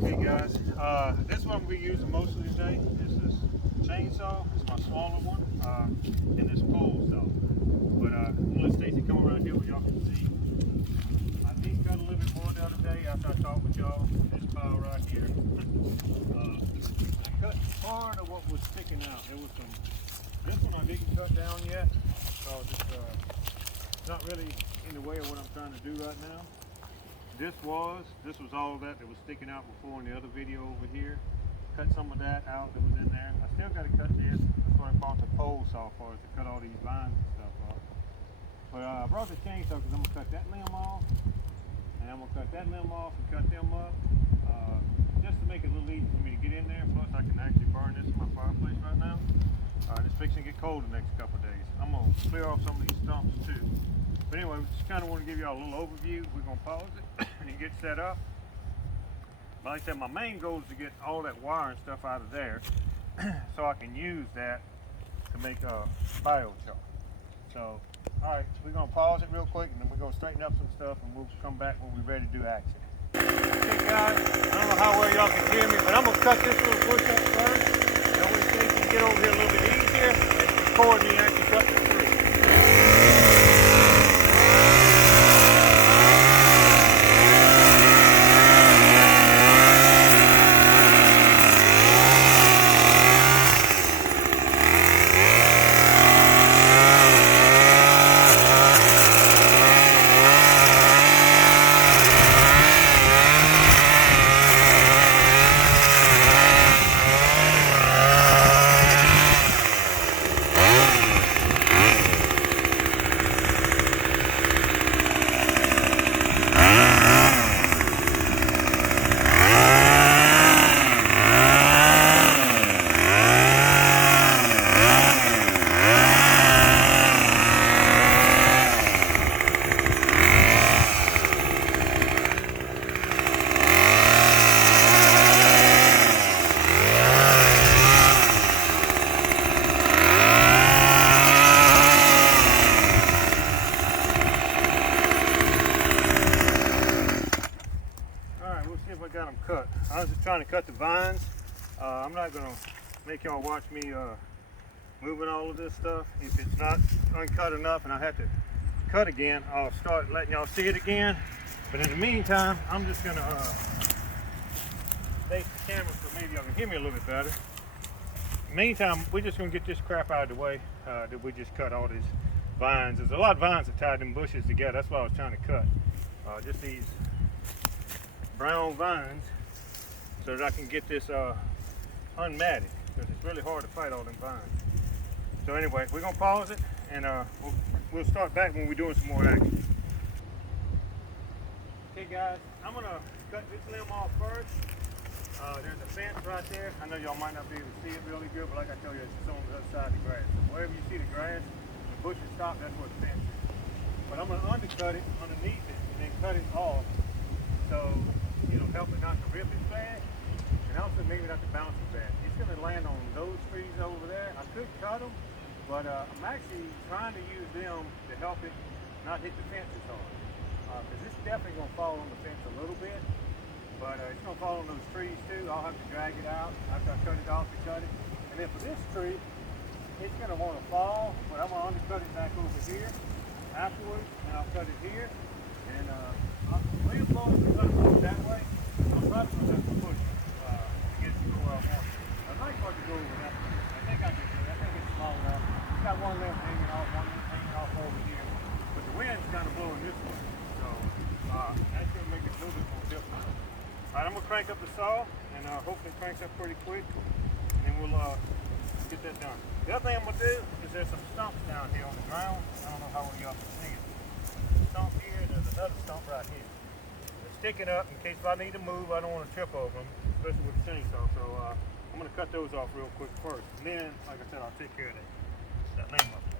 Hey guys, this one we'll be using mostly today. This is chainsaw. It's my smaller one, and this polesaw. But I'm gonna let Stacy come around here where y'all can see. I think got a little bit more the other day after I talked with y'all. This pile right here. I cut part of what was sticking out. There was some. This one I didn't cut down yet, so it's not really in the way of what I'm trying to do right now. This was all that was sticking out before in the other video over here. Cut some of that out that was in there. I still got to cut this. That's what I bought the pole saw for, is to cut all these vines and stuff off. But I brought the chainsaw because I'm going to cut that limb off, and I'm going to cut that limb off and cut them up, just to make it a little easy for me to get in there. Plus I can actually burn this in my fireplace right now. It's fixing to get cold the next couple of days. I'm going to clear off some of these stumps too. But anyway, we just kind of want to give y'all a little overview. We're going to pause it and get set up. But like I said, my main goal is to get all that wire and stuff out of there so I can use that to make biochar. So, alright, we're going to pause it real quick and then we're going to straighten up some stuff and we'll come back when we're ready to do action. Okay guys, I don't know how well y'all can hear me, but I'm going to cut this little bush up first. That way so you can get over here a little bit easier and record me actually cutting the tree. Got them cut. I was just trying to cut the vines. I'm not going to make y'all watch me moving all of this stuff. If it's not uncut enough and I have to cut again, I'll start letting y'all see it again. But in the meantime, I'm just going to face the camera so maybe y'all can hear me a little bit better. In the meantime, we're just going to get this crap out of the way that we just cut all these vines. There's a lot of vines that tied them bushes together. That's what I was trying to cut. Just these brown vines so that I can get this unmatted, because it's really hard to fight all them vines. So anyway, we're gonna pause it and we'll start back when we're doing some more action. Okay guys, I'm gonna cut this limb off first. There's a fence right there. I know y'all might not be able to see it really good, but like I tell you, it's on the other side of the grass. So wherever you see the grass, the bushes stop, that's where the fence is. But I'm gonna undercut it underneath it and then cut it off, so help it not to rip as bad, and also maybe not to bounce as bad. It's going to land on those trees over there. I could cut them, but I'm actually trying to use them to help it not hit the fence as hard. Because it's definitely going to fall on the fence a little bit, but it's going to fall on those trees too. I'll have to drag it out after I cut it off to cut it. And then for this tree, it's going to want to fall, but I'm going to undercut it back over here afterwards, and I'll cut it here. And we'll close the cut it that way. I'm probably going to have to push to get it to go where I want it. I'd like for it to go over that way. I think I can do it. I think it's small enough. It's got one limb hanging off, one limb hanging off over here. But the wind's kind of blowing this way. So that's going to make it a little bit more difficult. Alright, I'm going to crank up the saw, and hopefully it cranks up pretty quick. And then we'll get that done. The other thing I'm going to do is there's some stumps down here on the ground. I don't know how well y'all can see it. There's a stump here, and there's another stump right here. Sticking up in case if I need to move, I don't want to trip over them, especially with the chainsaw. So I'm going to cut those off real quick first. And then, like I said, I'll take care of that limb up there.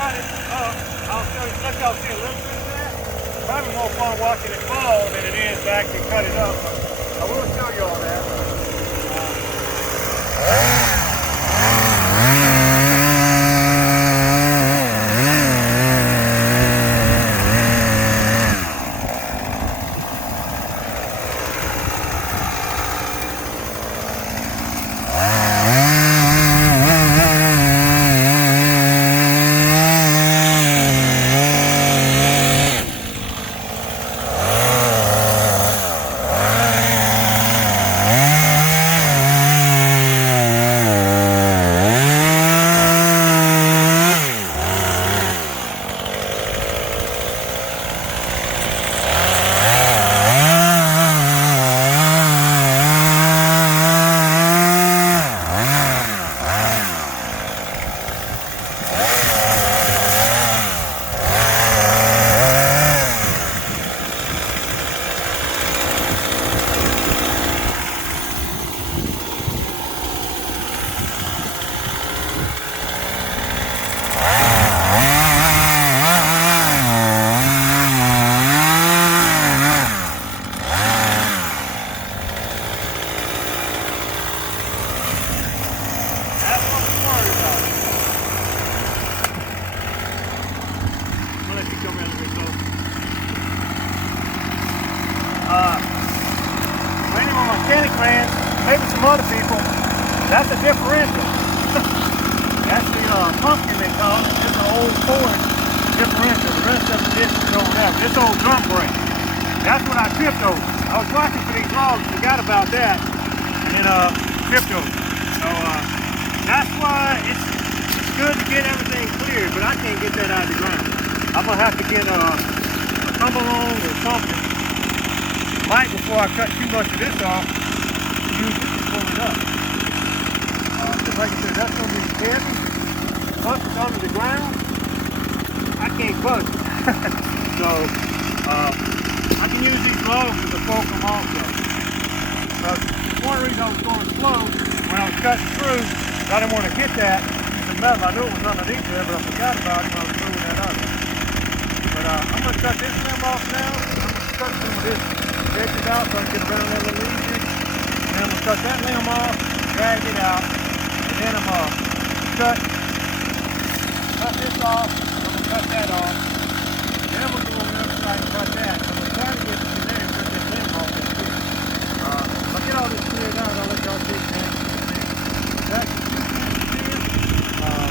cut it up, I'll show you, let y'all see a little bit of that. Probably more fun watching it fall than it is to actually cut it up. I will show you all that. Maybe some other people, that's a differential. That's the pumpkin they call it. It's an old Ford differential. The rest of the discs don't have it. This old drum brake. That's what I tripped over. I was watching for these logs, forgot about that, and tripped over. So that's why it's good to get everything cleared, but I can't get that out of the ground. I'm gonna have to get a tumble on or something right before I cut too much of this off. Use it to pull it up. Like I said, that's going to be heavy. Once it's under the ground, I can't budge it. So I can use these logs as a fulcrum also. One reason I was going slow when I was cutting through, I didn't want to hit that. The metal, I knew it was underneath there, but I forgot about it when I was moving that other. But I'm going to cut this limb off now. I'm going to cut some of this edges out so I can get around that a little easier. And I'm going to cut that limb off, drag it out, and then I'm going to cut this off, I'm going to cut that off, then I'm going to go on the other side and cut that. I'm going to try to get to there and cut this limb off this piece. I'll get all this cleared out, I'll let y'all see it now. That's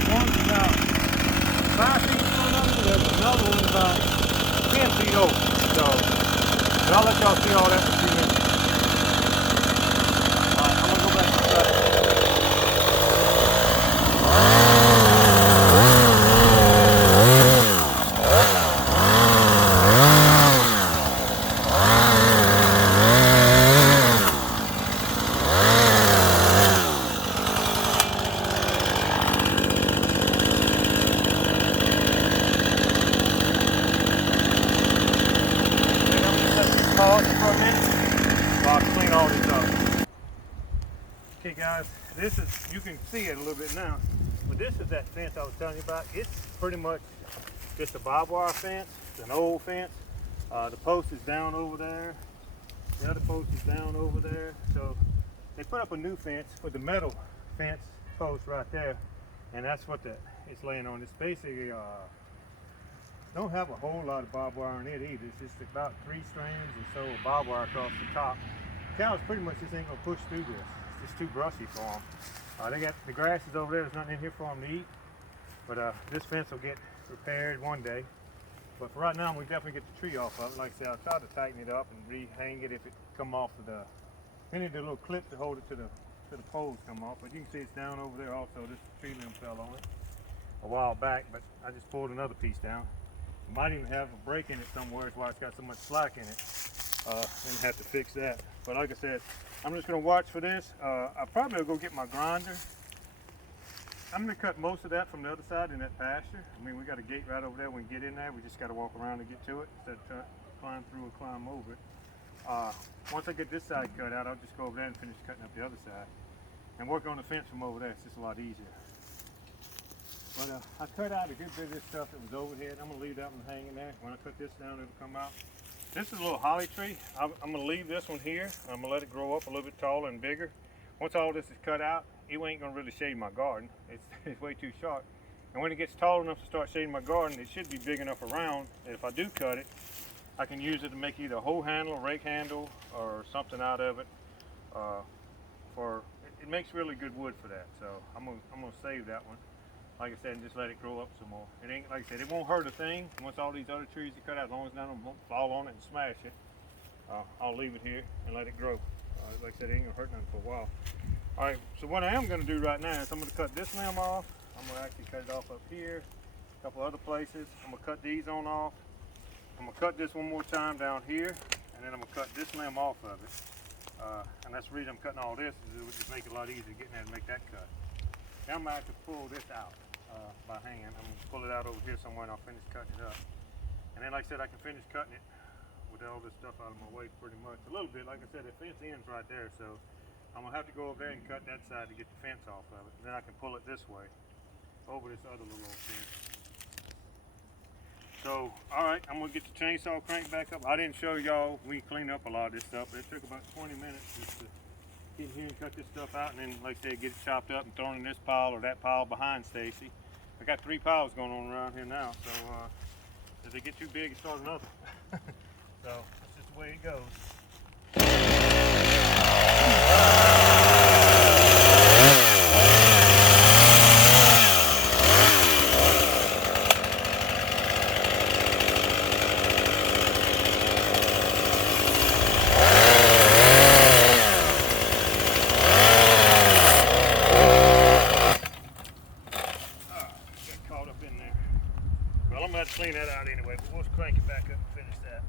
one's about 5 feet in front of me, there's another one about 10 feet over. So, I'll let y'all see all that in a few minutes. Pause for a minute while I clean all this up. Okay guys, this is, you can see it a little bit now, but this is that fence I was telling you about. It's pretty much just a barbed wire fence. It's an old fence. The post is down over there. The other post is down over there. So they put up a new fence with the metal fence post right there, and that's what it's laying on. It's basically don't have a whole lot of barbed wire in it either. It's just about 3 strands or so of barbed wire across the top. Cows pretty much just ain't gonna push through this. It's just too brushy for them. They got the grasses over there. There's nothing in here for them to eat. But this fence will get repaired one day. But for right now, we definitely get the tree off of it. Like I said, I'll try to tighten it up and re-hang it if it come off of the. Any of the little clips to hold it to the poles come off. But you can see it's down over there also. This tree limb fell on it a while back, but I just pulled another piece down. It might even have a break in it somewhere. That's why it's got so much slack in it. And have to fix that. But like I said, I'm just going to watch for this. I probably will go get my grinder. I'm going to cut most of that from the other side in that pasture. I mean, we got a gate right over there. We can get in there. We just got to walk around to get to it instead of climb through or climb over it. Once I get this side cut out, I'll just go over there and finish cutting up the other side and work on the fence from over there. It's just a lot easier. But I cut out a good bit of this stuff that was overhead. I'm gonna leave that one hanging there. When I cut this down, it'll come out. This is a little holly tree. I'm gonna leave this one here. I'm gonna let it grow up a little bit taller and bigger. Once all this is cut out, it ain't gonna really shade my garden. It's way too short. And when it gets tall enough to start shading my garden, it should be big enough around that if I do cut it, I can use it to make either a hoe handle, rake handle, or something out of it. It makes really good wood for that. So I'm gonna save that one. Like I said, and just let it grow up some more. It ain't, like I said, it won't hurt a thing once all these other trees are cut out, as long as none of them won't fall on it and smash it. I'll leave it here and let it grow. Like I said, it ain't gonna hurt nothing for a while. All right, so what I am gonna do right now is I'm gonna cut this limb off. I'm gonna actually cut it off up here, a couple other places. I'm gonna cut these on off. I'm gonna cut this one more time down here, and then I'm gonna cut this limb off of it. And that's the reason I'm cutting all this, is it would just make it a lot easier getting there and make that cut. Now I'm gonna have to pull this out by hand. I'm gonna pull it out over here somewhere and I'll finish cutting it up. And then like I said, I can finish cutting it with all this stuff out of my way pretty much. A little bit, like I said, the fence ends right there, so I'm gonna have to go over there and cut that side to get the fence off of it. And then I can pull it this way, over this other little old fence. So, all right, I'm gonna get the chainsaw cranked back up. I didn't show y'all, we cleaned up a lot of this stuff, but it took about 20 minutes just to get in here and cut this stuff out, and then, like I said, get it chopped up and thrown in this pile or that pile behind Stacy. I got 3 piles going on around here now, so if they get too big, start another. So that's just the way it goes. Clean that out anyway, but we'll crank it back up and finish that.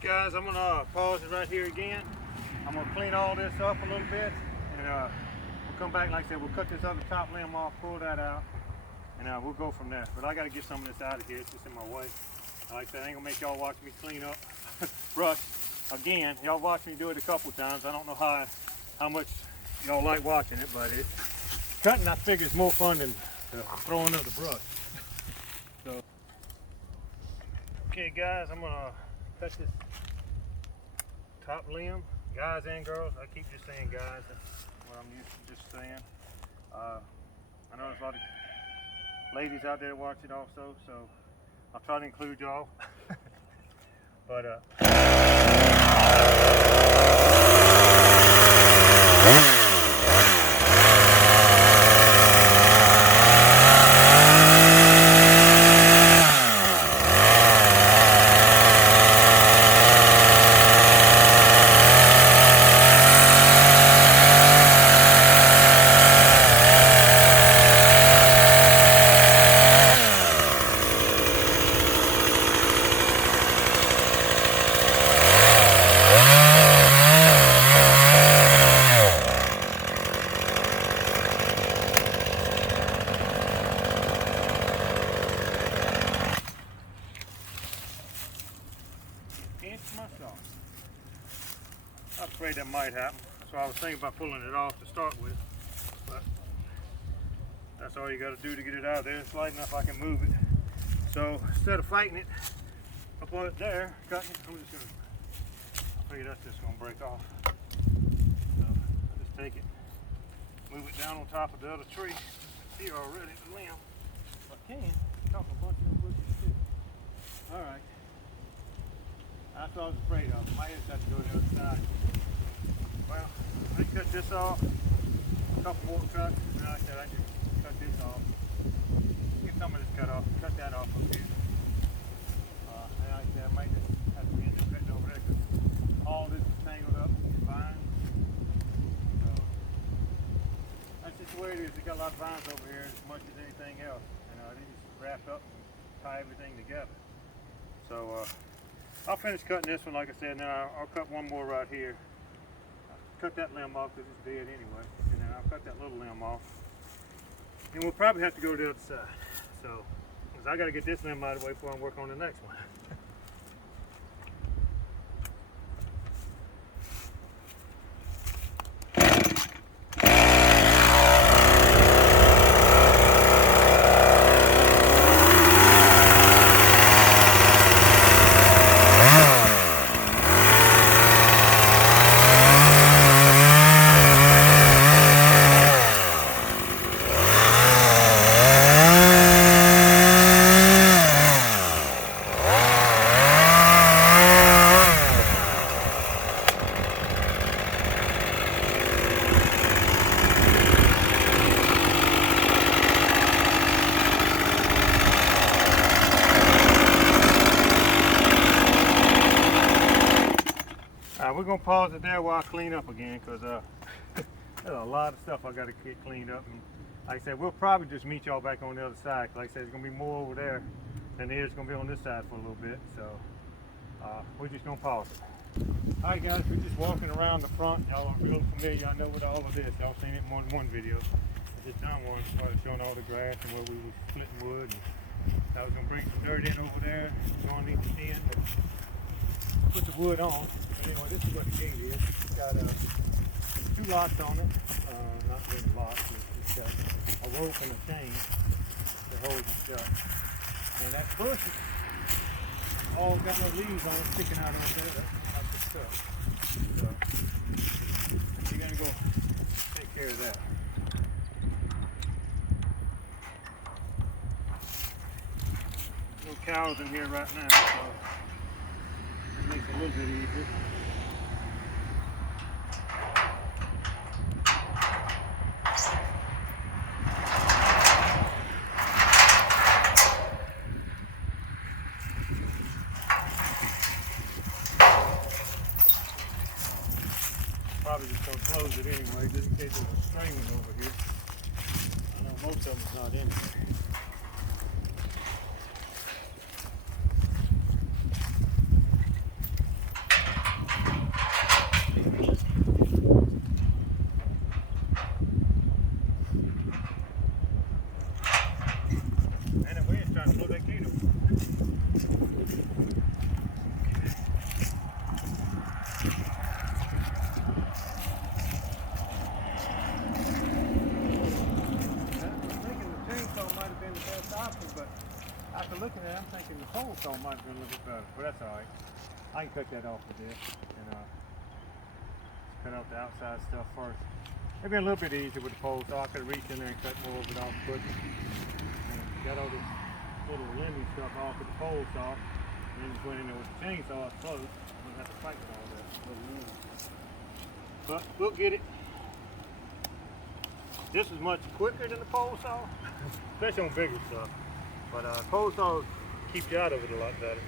Guys, I'm gonna pause it right here again. I'm gonna clean all this up a little bit, and we'll come back. Like I said, we'll cut this other top limb off, pull that out, and we'll go from there. But I gotta get some of this out of here. It's just in my way. Like I said, I ain't gonna make y'all watch me clean up brush again. Y'all watched me do it a couple times. I don't know how much y'all like watching it, but cutting, I figure, is more fun than throwing up the brush. So, okay, guys, I'm gonna cut this top limb, guys and girls. I keep just saying guys, that's what I'm used to just saying. I know there's a lot of ladies out there watching also, so I'll try to include y'all. But I'm afraid that might happen. So I was thinking about pulling it off to start with, but that's all you got to do to get it out of there. It's light enough I can move it. So instead of fighting it, I'll put it there, cutting it. I'm just gonna figure that's just gonna break off. take it, move it down on top of the other tree. Here already, the limb. If I can, chop a bunch of them bushes too. All right. That's what I was afraid of. My head's got to go to the other side. Well, I cut this off, a couple more cuts, and like I said, I just cut this off. Get some of this cut off, cut that off up here. And like I said, I might just have to end up cutting over there because all this is tangled up with vines. So, that's just the way it is. They got a lot of vines over here as much as anything else. And they just wrap up and tie everything together. So, I'll finish cutting this one, like I said, and then I'll cut one more right here. Cut that limb off because it's dead anyway, and then I'll cut that little limb off. And we'll probably have to go to the other side. So, because I got to get this limb out of the way before I work on the next one. We're going to pause it there while I clean up again because there's a lot of stuff I got to get cleaned up. And like I said, we'll probably just meet y'all back on the other side. Like I said, there's going to be more over there than there is going to be on this side for a little bit. So we're just going to pause it. Alright guys, we're just walking around the front. Y'all are real familiar, I know, with all of this. Y'all seen it in more than one video. I just done one showing all the grass and where we were splitting wood. And I was going to bring some dirt in over there, go underneath the tin, and put the wood on. But anyway, this is what the gate is. It's got 2 locks on it. Not really locks, it's got a rope and a chain that holds it shut. And that bush is all got no leaves on it sticking out on there. That's the stuff. So you're gonna go take care of that. No cows in here right now, so it makes it a little bit easier. Probably just gonna close it anyway, just in case there's a string over here. I know most of them's not in there. And if we ain't trying to blow that gate open. But after looking at it, I'm thinking the pole saw might have been a little bit better, but that's alright. I can cut that off with this and cut out the outside stuff first. It'd be a little bit easier with the pole saw. I could reach in there and cut more of it off quicker. And got all this little lemmy stuff off with the pole saw, and then just went in there with the chainsaw up close. I wouldn't have to fight with all that little lemmy. But we'll get it. This is much quicker than the pole saw, especially on bigger stuff. But pole saw keeps you out of it a lot better.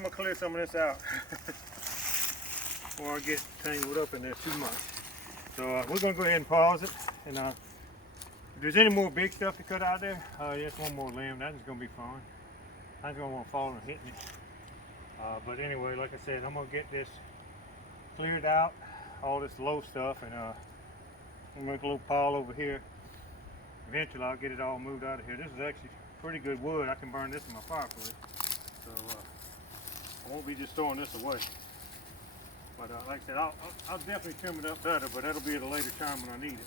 I'm gonna clear some of this out before I get tangled up in there too much. So we're gonna go ahead and pause it. And if there's any more big stuff to cut out there, just one more limb. That's gonna be fun. I just gonna want to fall and hit me. But anyway, like I said, I'm gonna get this cleared out, all this low stuff, and I'm gonna make a little pile over here. Eventually, I'll get it all moved out of here. This is actually pretty good wood. I can burn this in my fireplace. So I won't be just throwing this away. But like I said, I'll definitely trim it up better, but that'll be at a later time when I need it.